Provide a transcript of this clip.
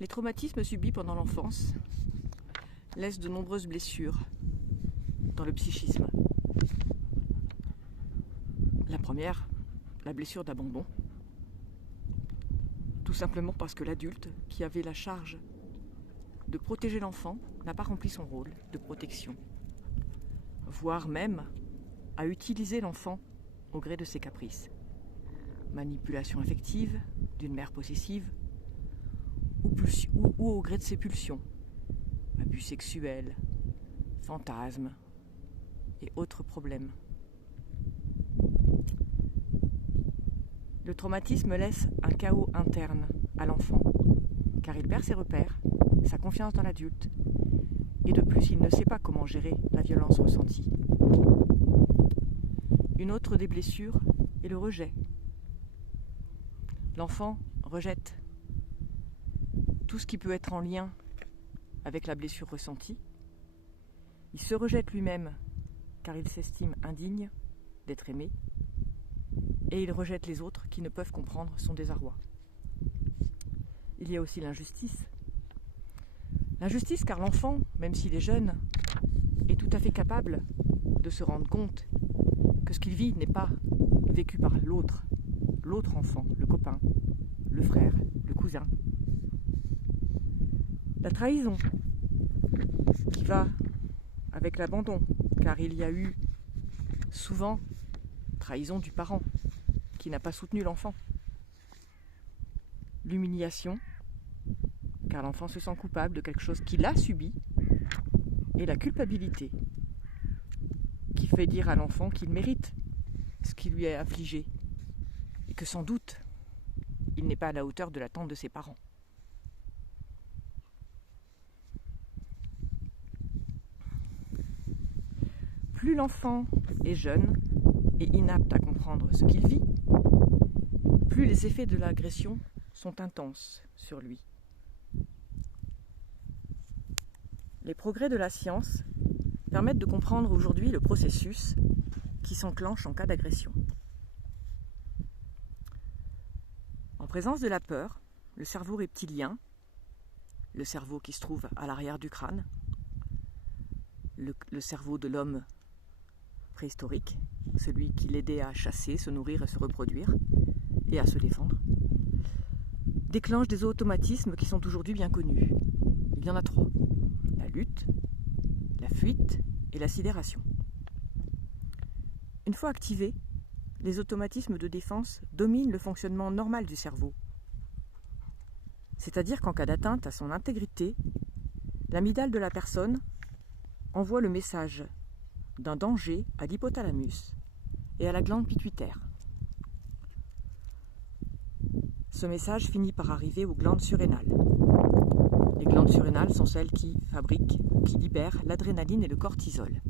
Les traumatismes subis pendant l'enfance laissent de nombreuses blessures dans le psychisme. La première, la blessure d'abandon. Tout simplement parce que l'adulte qui avait la charge de protéger l'enfant n'a pas rempli son rôle de protection, voire même a utilisé l'enfant au gré de ses caprices. Manipulation affective d'une mère possessive ou au gré de ses pulsions, abus sexuels, fantasmes et autres problèmes. Le traumatisme laisse un chaos interne à l'enfant, car il perd ses repères, sa confiance dans l'adulte, et de plus il ne sait pas comment gérer la violence ressentie. Une autre des blessures est le rejet. L'enfant rejette tout ce qui peut être en lien avec la blessure ressentie. Il se rejette lui-même car il s'estime indigne d'être aimé, et il rejette les autres qui ne peuvent comprendre son désarroi. Il y a aussi l'injustice. L'injustice car l'enfant, même s'il est jeune, est tout à fait capable de se rendre compte que ce qu'il vit n'est pas vécu par l'autre enfant, le copain, le frère, le cousin. La trahison qui va avec l'abandon, car il y a eu souvent trahison du parent qui n'a pas soutenu l'enfant. L'humiliation, car l'enfant se sent coupable de quelque chose qu'il a subi, et la culpabilité, qui fait dire à l'enfant qu'il mérite ce qui lui est infligé, et que sans doute, il n'est pas à la hauteur de l'attente de ses parents. Plus l'enfant est jeune et inapte à comprendre ce qu'il vit, plus les effets de l'agression sont intenses sur lui. Les progrès de la science permettent de comprendre aujourd'hui le processus qui s'enclenche en cas d'agression. En présence de la peur, le cerveau reptilien, le cerveau qui se trouve à l'arrière du crâne, le cerveau de l'homme préhistorique, celui qui l'aidait à chasser, se nourrir et se reproduire, et à se défendre, déclenche des automatismes qui sont aujourd'hui bien connus. Il y en a 3. La lutte, la fuite et la sidération. Une fois activés, les automatismes de défense dominent le fonctionnement normal du cerveau. C'est-à-dire qu'en cas d'atteinte à son intégrité, l'amygdale de la personne envoie le message d'un danger à l'hypothalamus et à la glande pituitaire. Ce message finit par arriver aux glandes surrénales. Les glandes surrénales sont celles qui fabriquent ou qui libèrent l'adrénaline et le cortisol.